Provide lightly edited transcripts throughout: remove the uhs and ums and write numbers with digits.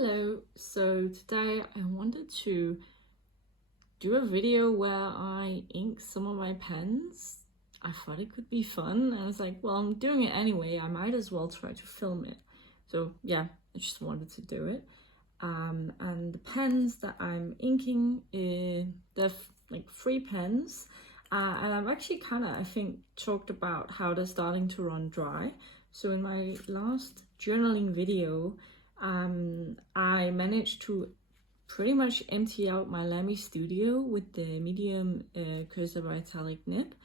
Hello, so today I wanted to do a video where I ink some of my pens. I thought it could be fun, and I was like, well, I'm doing it anyway, I might as well try to film it. So yeah, I just wanted to do it. And the pens that I'm inking, they're like 3 pens. And I've actually I think, talked about how they're starting to run dry. So in my last journaling video, I managed to pretty much empty out my Lamy Studio with the medium cursive italic nib.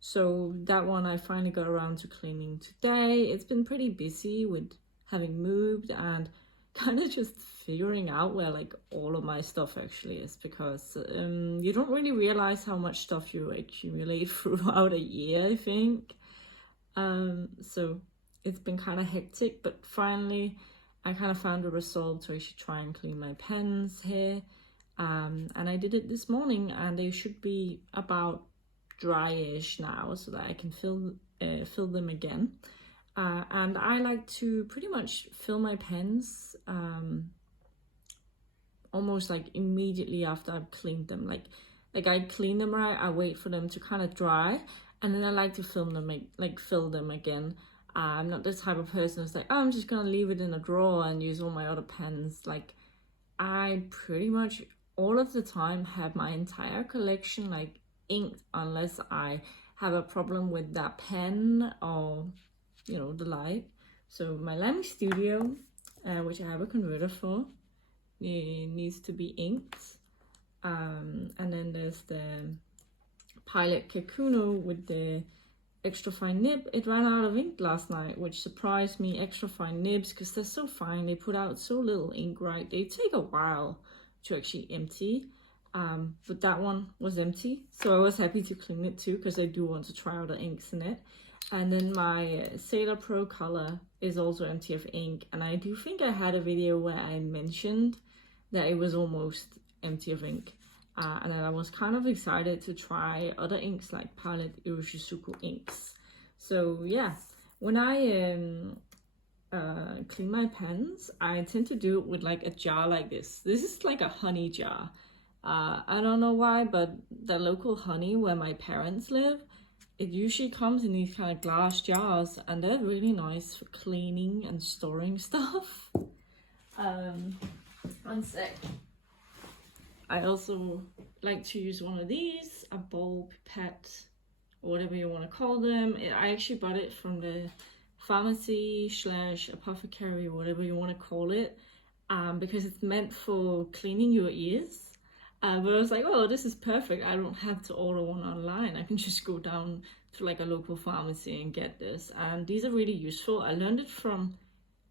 So that one I finally got around to cleaning today. It's been pretty busy with having moved and kind of just figuring out where like all of my stuff actually is, because you don't really realize how much stuff you accumulate throughout a year, I think. So it's been kind of hectic, but finally I kind of found a resolve to actually try and clean my pens here. And I did it this morning, and they should be about dry-ish now so that I can fill them again. And I like to pretty much fill my pens almost like immediately after I've cleaned them. Like I clean them right, I wait for them to kind of dry, and then I like to fill them again. I'm not the type of person who's like, oh, I'm just gonna leave it in a drawer and use all my other pens. Like, I pretty much all of the time have my entire collection like inked, unless I have a problem with that pen or the light. So my Lamy Studio, which I have a converter for, it needs to be inked. And then there's the Pilot Kakuno with the extra fine nib. It ran out of ink last night, which surprised me. Extra fine nibs, because they're so fine, they put out so little ink, right? They take a while to actually empty. But that one was empty, so I was happy to clean it too, because I do want to try out the inks in it. And then my Sailor Pro color is also empty of ink, and I do think I had a video where I mentioned that it was almost empty of ink. And then I was kind of excited to try other inks like Pilot Iroshizuku inks. So yeah, when I clean my pens, I tend to do it with like a jar like this. This is like a honey jar. I don't know why, but the local honey where my parents live, it usually comes in these kind of glass jars, and they're really nice for cleaning and storing stuff. One sec. I also like to use one of these, a bowl pipette, or whatever you want to call them. I actually bought it from the pharmacy / apothecary, or whatever you want to call it, because it's meant for cleaning your ears. But I was like, oh, this is perfect. I don't have to order one online. I can just go down to like a local pharmacy and get this. And these are really useful. I learned it from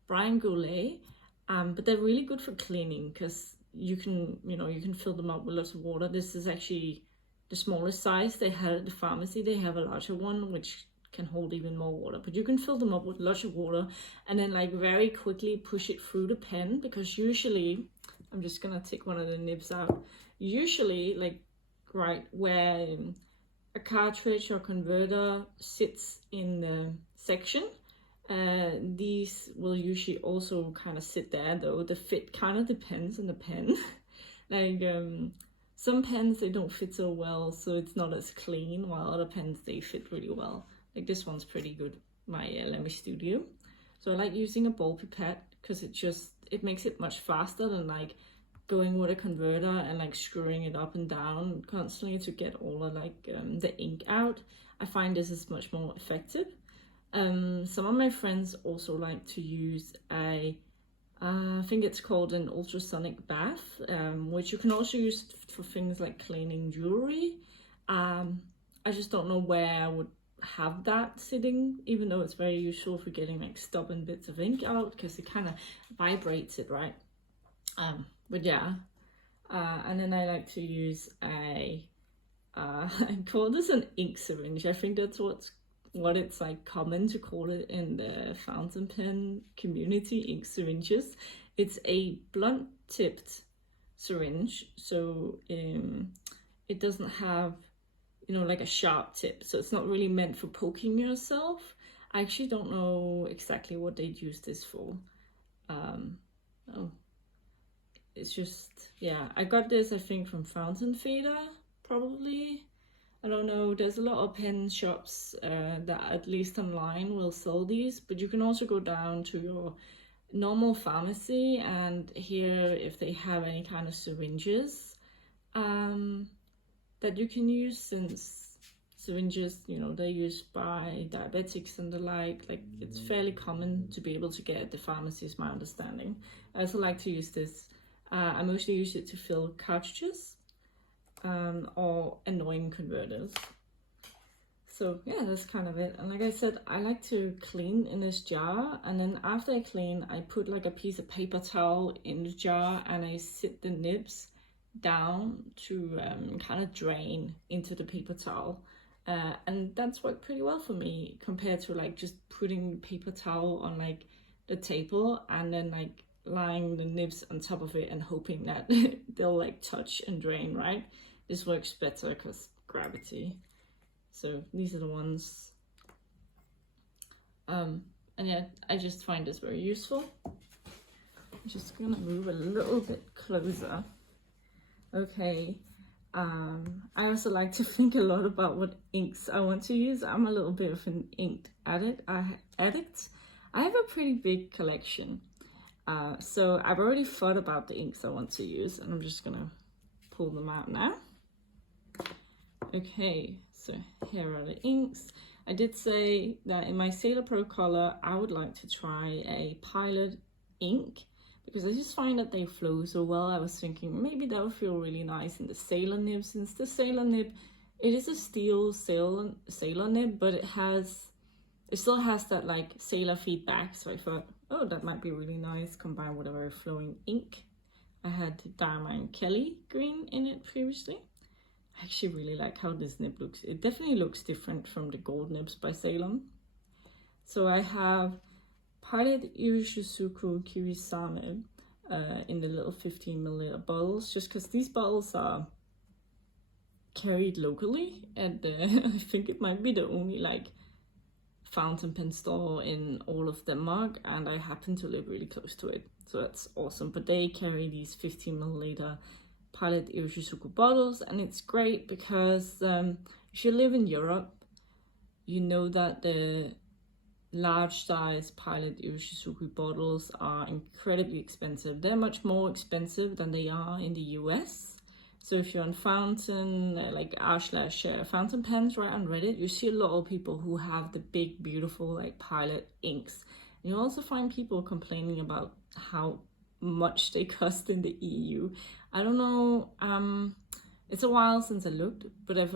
Brian Goulet, but they're really good for cleaning, because you can fill them up with lots of water. This is actually the smallest size they had at the pharmacy. They have a larger one which can hold even more water, but you can fill them up with lots of water and then like very quickly push it through the pen, because usually, I'm just gonna take one of the nibs out, usually like right where a cartridge or converter sits in the section, these will usually also kind of sit there, though the fit kind of depends on the pen. Like some pens, they don't fit so well, so it's not as clean, while other pens, they fit really well. Like this one's pretty good, my Lamy Studio. So I like using a ball pipette, because it makes it much faster than like going with a converter and like screwing it up and down constantly to get all of like the ink out. I find this is much more effective. Some of my friends also like to use I think it's called an ultrasonic bath, which you can also use for things like cleaning jewelry. I just don't know where I would have that sitting, even though it's very useful for getting like stubborn bits of ink out, because it kind of vibrates it, right? But yeah, and then I like to use I call this an ink syringe. I think that's what it's like common to call it in the fountain pen community, ink syringes. It's a blunt tipped syringe, so it doesn't have like a sharp tip, so it's not really meant for poking yourself. I actually don't know exactly what they'd use this for, Oh, it's just, yeah, I got this I think from Fountain Feeder, probably. I don't know, there's a lot of pen shops that at least online will sell these, but you can also go down to your normal pharmacy and hear if they have any kind of syringes that you can use, since syringes, you know, they're used by diabetics and the like it's fairly common to be able to get at the pharmacy, is my understanding. I also like to use this. I mostly use it to fill cartridges or annoying converters. So yeah, that's kind of it. And like I said, I like to clean in this jar, and then after I clean, I put like a piece of paper towel in the jar and I sit the nibs down to kind of drain into the paper towel. And that's worked pretty well for me compared to like just putting paper towel on like the table and then like lying the nibs on top of it and hoping that they'll like touch and drain, right? This works better because gravity. So these are the ones. And yeah, I just find this very useful. I'm just gonna move a little bit closer. Okay. I also like to think a lot about what inks I want to use. I'm a little bit of an ink addict. I have a pretty big collection. So I've already thought about the inks I want to use, and I'm just gonna pull them out now. Okay, so here are the inks. I did say that in my Sailor Pro color, I would like to try a Pilot ink because I just find that they flow so well. I was thinking maybe that would feel really nice in the Sailor nib, since the Sailor nib, it is a steel Sailor nib, but it still has that like Sailor feedback. So I thought, oh, that might be really nice combined with a very flowing ink. I had Diamond Kelly green in it previously. I actually really like how this nib looks. It definitely looks different from the gold nibs by Salem. So I have Pilot Irishizuku Kirisame in the little 15 milliliter bottles, just because these bottles are carried locally, and I think it might be the only like fountain pen store in all of Denmark, and I happen to live really close to it, so that's awesome. But they carry these 15 milliliter Pilot Irishizuku bottles, and it's great because if you live in Europe, you know that the large size Pilot Irishizuku bottles are incredibly expensive. They're much more expensive than they are in the US. So if you're on Fountain, like r/fountain pens, right, on Reddit, you see a lot of people who have the big, beautiful like Pilot inks. And you also find people complaining about how much they cost in the EU. I don't know, it's a while since I looked, but if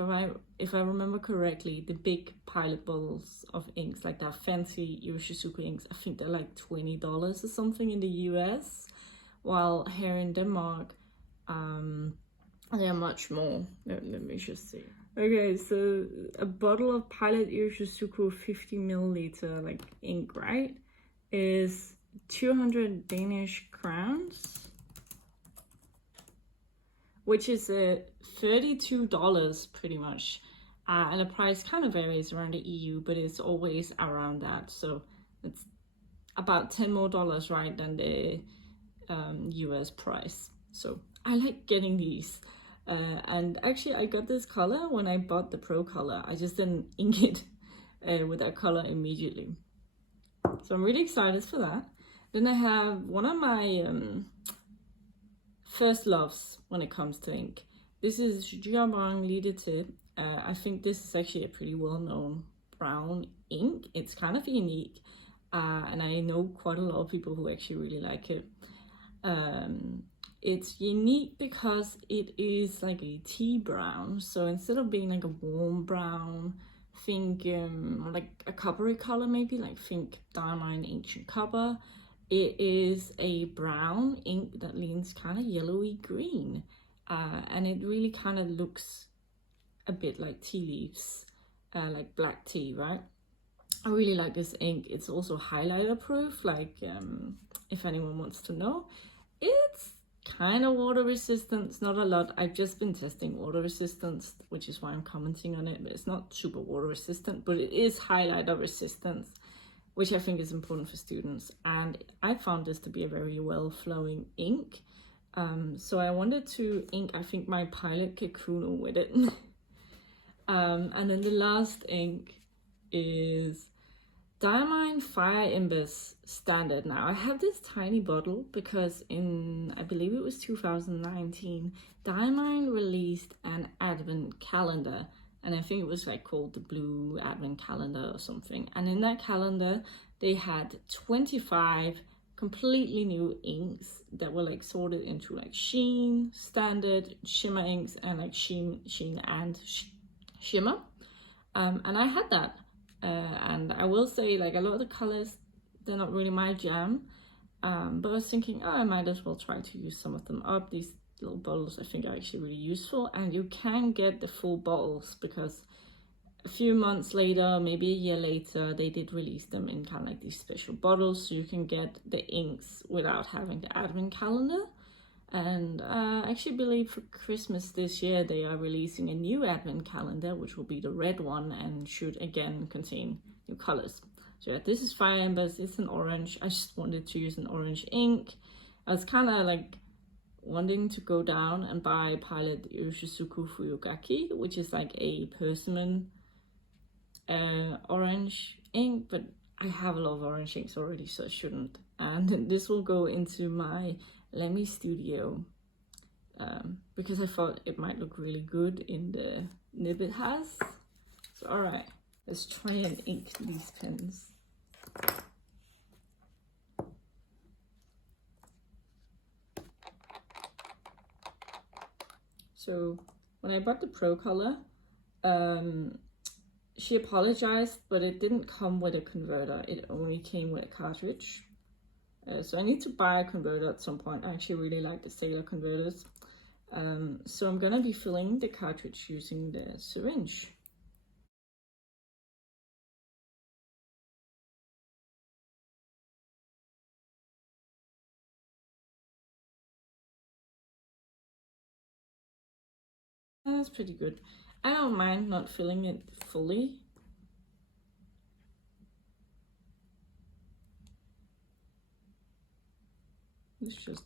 I remember correctly, the big Pilot bottles of inks, like that fancy Irishizuku inks, I think they're like $20 or something in the US, while here in Denmark, they are much more. Let me just see. Okay, so a bottle of Pilot Irishizuku 50 milliliter like ink, right, is 200 Danish crowns, which is $32 pretty much. And the price kind of varies around the EU, but it's always around that. So it's about $10 more, right, than the US price. So I like getting these. And actually I got this color when I bought the Pro color. I just didn't ink it with that color immediately. So I'm really excited for that. Then I have one of my first loves when it comes to ink. This is Giabang Lidete. I think this is actually a pretty well-known brown ink. It's kind of unique, and I know quite a lot of people who actually really like it. It's unique because it is like a tea brown. So instead of being like a warm brown, think like a coppery color, maybe like think Diamond Ancient Copper, it is a brown ink that leans kind of yellowy green, and it really kind of looks a bit like tea leaves, like black tea, right? I really like this ink. It's also highlighter proof, like if anyone wants to know. It's kind of water resistant. It's not a lot. I've just been testing water resistance, which is why I'm commenting on it, but it's not super water resistant, but it is highlighter resistant. which I think is important for students. And I found this to be a very well flowing ink. So I wanted to ink, I think, my Pilot Kakuno with it. And then the last ink is Diamine Fire Embers Standard. Now I have this tiny bottle because in, I believe it was 2019, Diamine released an advent calendar, and I think it was like called the Blue Advent Calendar or something. And in that calendar, they had 25 completely new inks that were like sorted into like sheen, standard, shimmer inks, and like sheen and shimmer. And I had that. And I will say, like, a lot of the colors, they're not really my jam. But I was thinking, oh, I might as well try to use some of them up. These little bottles I think are actually really useful, and you can get the full bottles because a few months later, maybe a year later, they did release them in kind of like these special bottles, so you can get the inks without having the advent calendar. And I actually believe for Christmas this year they are releasing a new advent calendar, which will be the red one and should again contain new colors. So yeah, this is Fire Embers. It's an orange. I just wanted to use an orange ink. I was kind of like wanting to go down and buy Pilot Yoshizuku Fuyogaki, which is like a persimmon orange ink, but I have a lot of orange inks already, so I shouldn't. And this will go into my Lemmy Studio because I thought it might look really good in the nib it has. So alright, let's try and ink these pens. So when I bought the Pro Color, she apologized, but it didn't come with a converter. It only came with a cartridge. So I need to buy a converter at some point. I actually really like the Sailor converters. So I'm gonna be filling the cartridge using the syringe. That's pretty good. I don't mind not filling it fully. It's just,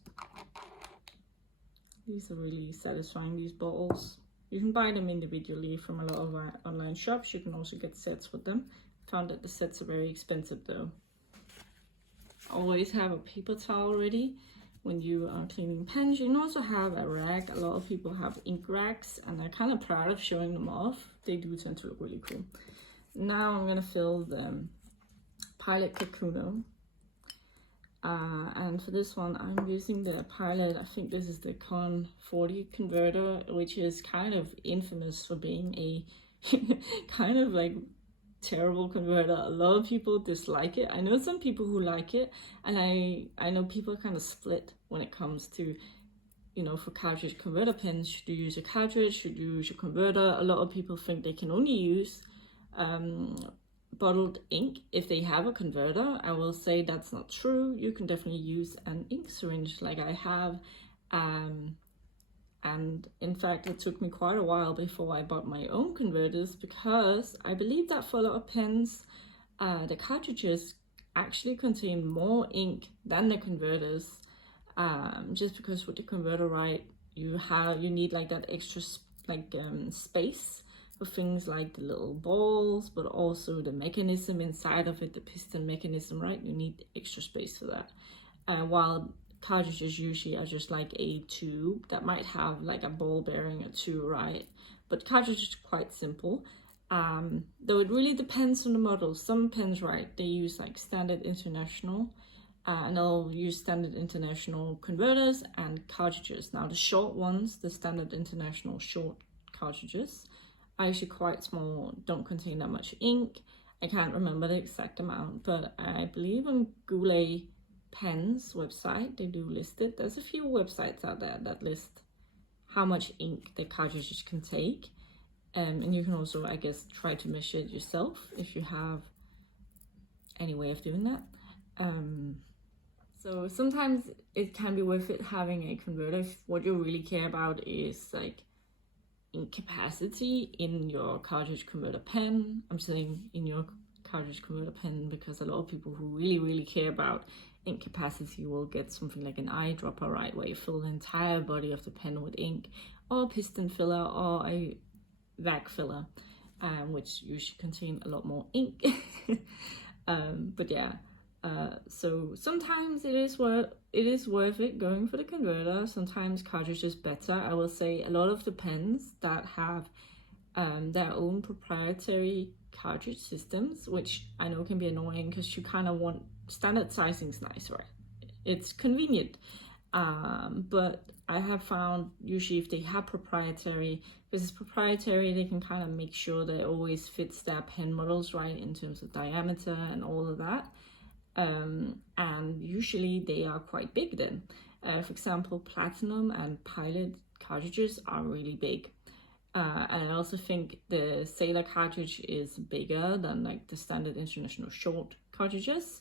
these are really satisfying, these bottles. You can buy them individually from a lot of online shops. You can also get sets with them. Found that the sets are very expensive though. Always have a paper towel ready when you are cleaning pens. You can also have a rack. A lot of people have ink racks and they're kind of proud of showing them off. They do tend to look really cool. Now I'm gonna fill the Pilot Kakuno. And for this one, I'm using the Pilot, I think this is the Con 40 converter, which is kind of infamous for being a kind of like terrible converter. A lot of people dislike it. I know some people who like it, and I know people are kind of split when it comes to, you know, for cartridge converter pens. Should you use a cartridge? Should you use a converter? A lot of people think they can only use bottled ink if they have a converter. I will say that's not true. You can definitely use an ink syringe like I have, and in fact it took me quite a while before I bought my own converters, because I believe that for a lot of pens the cartridges actually contain more ink than the converters, just because with the converter, right, you need like that extra space for things like the little balls, but also the mechanism inside of it, the piston mechanism, right? You need extra space for that. While cartridges usually are just like a tube that might have like a ball bearing or two, right? But cartridges are quite simple. Though it really depends on the model. Some pens, right, they use like Standard International, and they'll use Standard International converters and cartridges. Now the short ones, the Standard International short cartridges, are actually quite small, don't contain that much ink. I can't remember the exact amount, but I believe on Goulet Pen's website, they do list it. There's a few websites out there that list how much ink the cartridges can take. And you can also, I guess, try to measure it yourself if you have any way of doing that. So sometimes it can be worth it having a converter if what you really care about is like ink capacity in your cartridge converter pen. I'm saying in your cartridge converter pen, because a lot of people who really care about ink capacity will get something like an eyedropper, right, where you fill the entire body of the pen with ink, or piston filler, or a vac filler, which usually contain a lot more ink. But yeah, so sometimes it is worth it going for the converter. Sometimes cartridge is better. I will say a lot of the pens that have their own proprietary cartridge systems, which I know can be annoying because you kind of want standard sizing's nice, right? It's convenient. But I have found usually if they have proprietary, because it's proprietary, they can kind of make sure that it always fits their pen models right in terms of diameter and all of that. And usually they are quite big then. For example, Platinum and Pilot cartridges are really big. And I also think the Sailor cartridge is bigger than like the standard international short cartridges.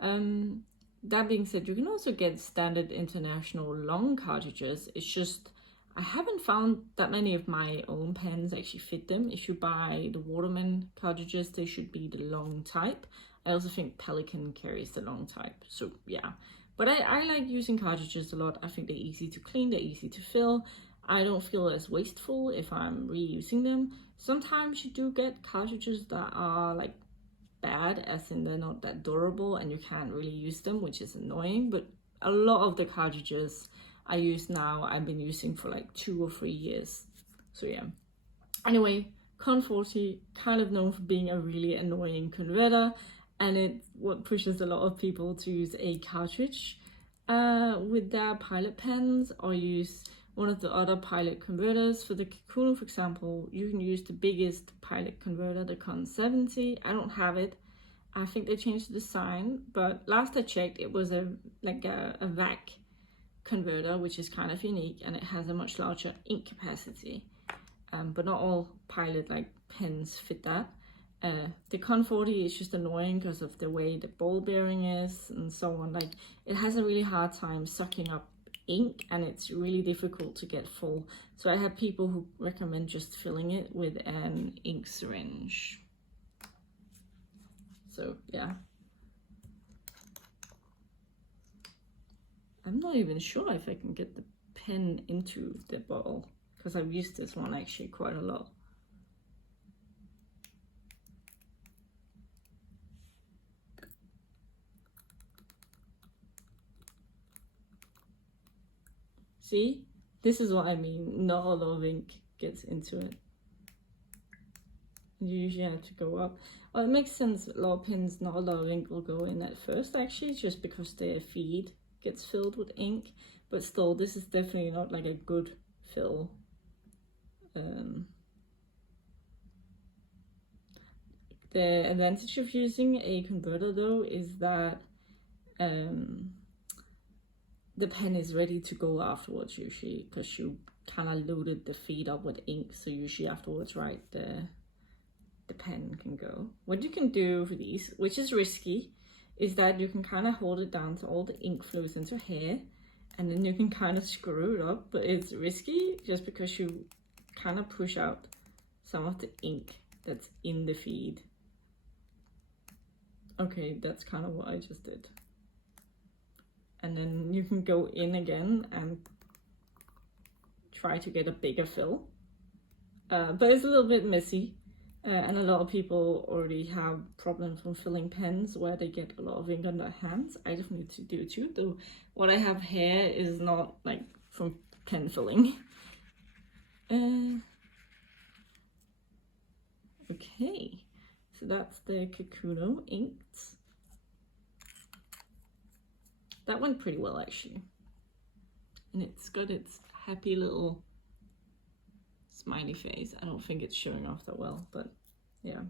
That being said, you can also get standard international long cartridges. It's just I haven't found that many of my own pens actually fit them. If you buy the Waterman cartridges, they should be the long type. I also think Pelican carries the long type. So yeah, but I like using cartridges a lot. I think they're easy to clean, they're easy to fill. I don't feel as wasteful if I'm reusing them. Sometimes you do get cartridges that are like bad, as in they're not that durable and you can't really use them, which is annoying. But a lot of the cartridges I use now, I've been using for like 2 or 3 years. So yeah. Anyway, Con 40, kind of known for being a really annoying converter, and it's what pushes a lot of people to use a cartridge with their Pilot pens, or use one of the other Pilot converters. For the Kikuno, for example, you can use the biggest Pilot converter, the Con 70. I don't have it. I think they changed the design, but last I checked, it was a vac converter, which is kind of unique, and it has a much larger ink capacity. But not all Pilot like pens fit that. The Con 40 is just annoying because of the way the ball bearing is and so on. Like, it has a really hard time sucking up ink, and it's really difficult to get full. So I have people who recommend just filling it with an ink syringe. So yeah, I'm not even sure if I can get the pen into the bottle, because I've used this one actually quite a lot. See, this is what I mean, not a lot of ink gets into it. You usually have to go up. Well, it makes sense, a lot of pins, not a lot of ink will go in at first actually, just because their feed gets filled with ink. But still, this is definitely not like a good fill. The advantage of using a converter though is that the pen is ready to go afterwards usually, because you kind of loaded the feed up with ink. So usually afterwards, right, the pen can go. What you can do for these, which is risky, is that you can kind of hold it down so all the ink flows into here, and then you can kind of screw it up. But it's risky just because you kind of push out some of the ink that's in the feed. Okay, that's kind of what I just did. And then you can go in again and try to get a bigger fill. But it's a little bit messy. And a lot of people already have problems from filling pens where they get a lot of ink on their hands. I definitely need to do it too, though what I have here is not like from pen filling. Okay, so that's the Kikuno inks. That went pretty well actually. And it's got its happy little smiley face. I don't think it's showing off that well, but yeah,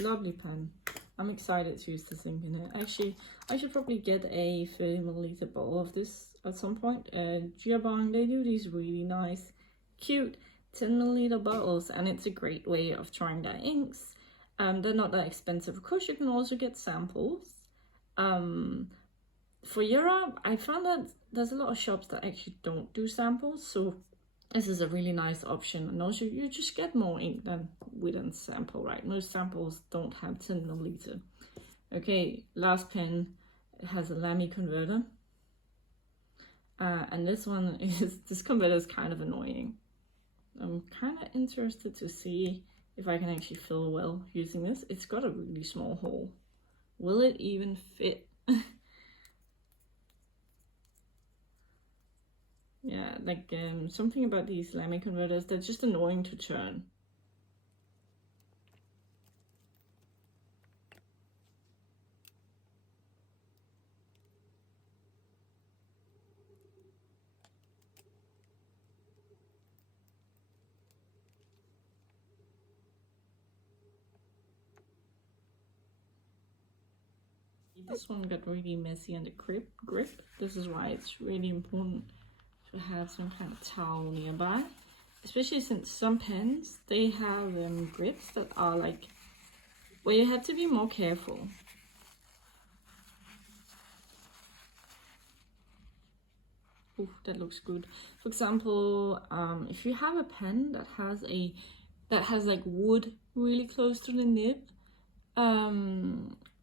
lovely pen. I'm excited to use this ink in it. Actually, I should probably get a 30ml bottle of this at some point. Giabang, they do these really nice, cute 10ml bottles, and it's a great way of trying their inks. They're not that expensive. Of course, you can also get samples. For Europe, I found that there's a lot of shops that actually don't do samples, so this is a really nice option. And also you just get more ink than with a sample, right? Most samples don't have 10 milliliter. Okay, last pen, it has a Lamy converter. And this one is, this converter is kind of annoying. I'm kind of interested to see if I can actually fill well using this. It's got a really small hole. Will it even fit? Yeah, like something about these Lamy converters, they're just annoying to turn. This one got really messy on the grip. This is why it's really important to have some kind of towel nearby, especially since some pens, they have grips that are like, where you have to be more careful. Ooh, that looks good. For example, if you have a pen that has like wood really close to the nib,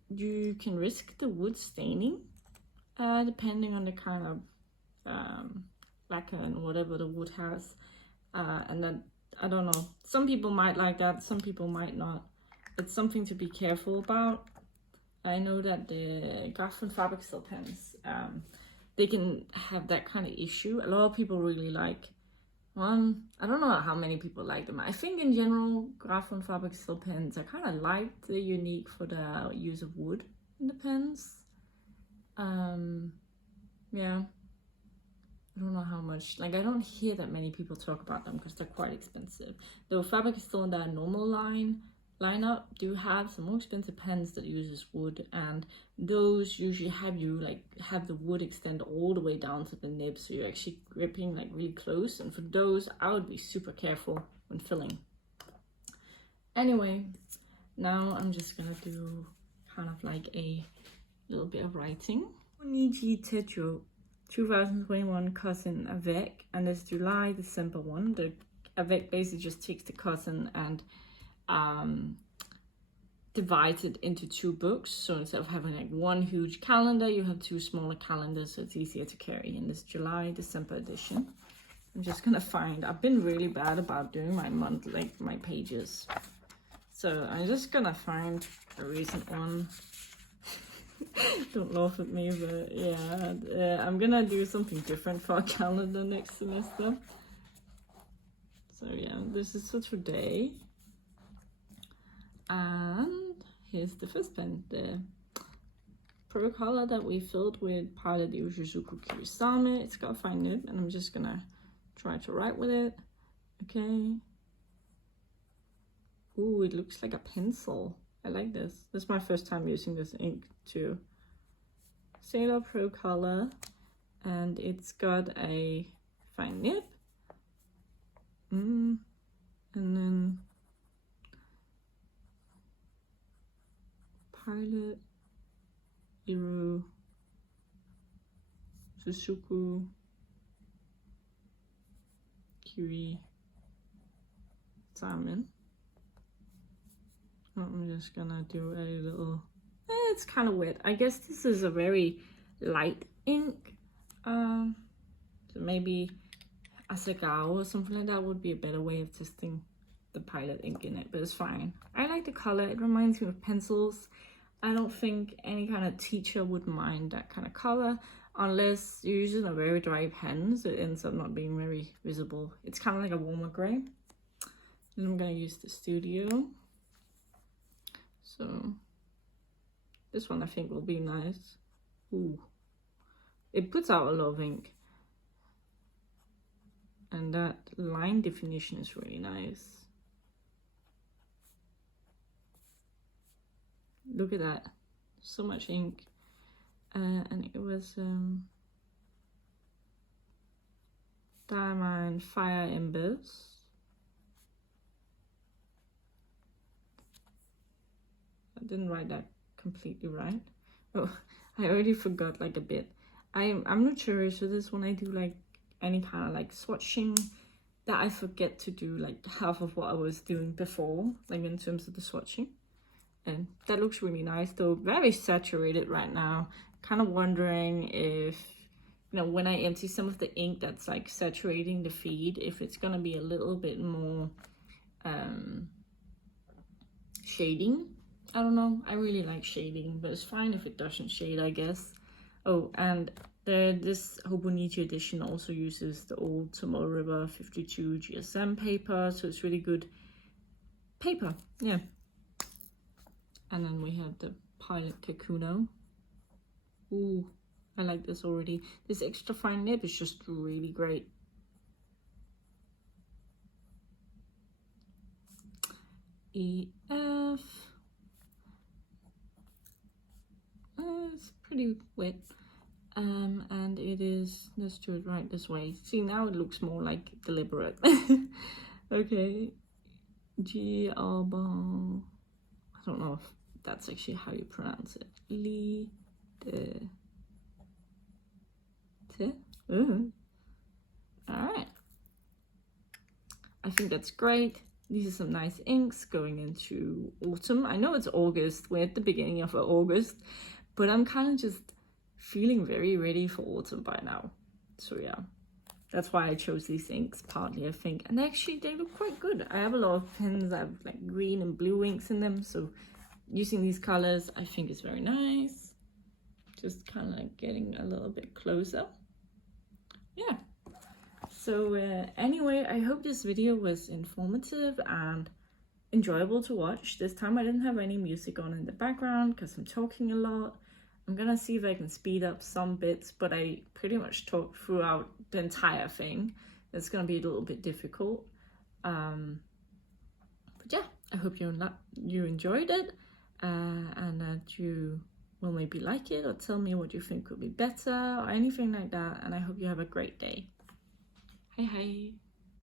you can risk the wood staining, depending on the kind of lacquer and whatever the wood has. And then, I don't know, some people might like that, some people might not. It's something to be careful about. I know that the Graf and Fabric Still pens, they can have that kind of issue. A lot of people really like, I don't know how many people like them. I think in general, Graf and Fabric Still pens, I kind of like the unique for the use of wood in the pens. Yeah, I don't know how much, like I don't hear that many people talk about them because they're quite expensive. Though Fabric is still in their normal lineup, do have some more expensive pens that uses wood, and those usually have the wood extend all the way down to the nib, so you're actually gripping like really close, and for those I would be super careful when filling. Anyway, now I'm just gonna do kind of like a little bit of writing. Niji Tejo 2021 cousin avec, and it's July December one. The avec basically just takes the cousin and divides it into 2 books. So instead of having like one huge calendar, you have 2 smaller calendars, so it's easier to carry in this July December edition. I'm just gonna find, I've been really bad about doing my month, like my pages, so I'm just gonna find a recent one. Don't laugh at me, but yeah, I'm gonna do something different for our calendar next semester. So yeah, this is for today. And here's the first pen, the Pro color that we filled with Pilot Yoshizuku Kirisame. It's got a fine nib, and I'm just gonna try to write with it. Okay. Ooh, it looks like a pencil. I like this. This is my first time using this ink too. Sailor Pro color, and it's got a fine nib. And then Pilot Iru Suzuku Kiri Salmon. I'm just gonna do a little, it's kind of wet. I guess this is a very light ink. So maybe Asagao or something like that would be a better way of testing the Pilot ink in it, but it's fine. I like the color. It reminds me of pencils. I don't think any kind of teacher would mind that kind of color unless you're using a very dry pen, so it ends up not being very visible. It's kind of like a warmer gray. Then I'm gonna use the Studio. So this one I think will be nice. Ooh, it puts out a lot of ink, and that line definition is really nice. Look at that, so much ink. And it was Diamond Fire Embers. I didn't write that completely right. Oh, I already forgot like a bit. I'm not sure, so this when I do like any kind of like swatching that I forget to do like half of what I was doing before, like in terms of the swatching. And that looks really nice, though very saturated right now. Kind of wondering if, you know, when I empty some of the ink that's like saturating the feed, if it's gonna be a little bit more shading. I don't know. I really like shading, but it's fine if it doesn't shade, I guess. Oh, and this Hobonichi edition also uses the old Tomoe River 52 GSM paper, so it's really good paper, yeah. And then we have the Pilot Kakuno. Ooh, I like this already. This extra fine nib is just really great. EF. It's pretty wet. And it is, let's do it right this way. See, now it looks more like deliberate. Okay. Gialba. I don't know if that's actually how you pronounce it. Li de te. Alright. I think that's great. These are some nice inks going into autumn. I know it's August, we're at the beginning of August, but I'm kind of just feeling very ready for autumn by now. So yeah, that's why I chose these inks partly, I think. And actually they look quite good. I have a lot of pens that have like green and blue inks in them, so using these colors I think is very nice. Just kind of like getting a little bit closer. Yeah. So anyway, I hope this video was informative and enjoyable to watch. This time I didn't have any music on in the background because I'm talking a lot. I'm gonna see if I can speed up some bits, but I pretty much talked throughout the entire thing. It's gonna be a little bit difficult. But yeah, I hope you enjoyed it and that you will maybe like it or tell me what you think could be better or anything like that. And I hope you have a great day. Hej hej!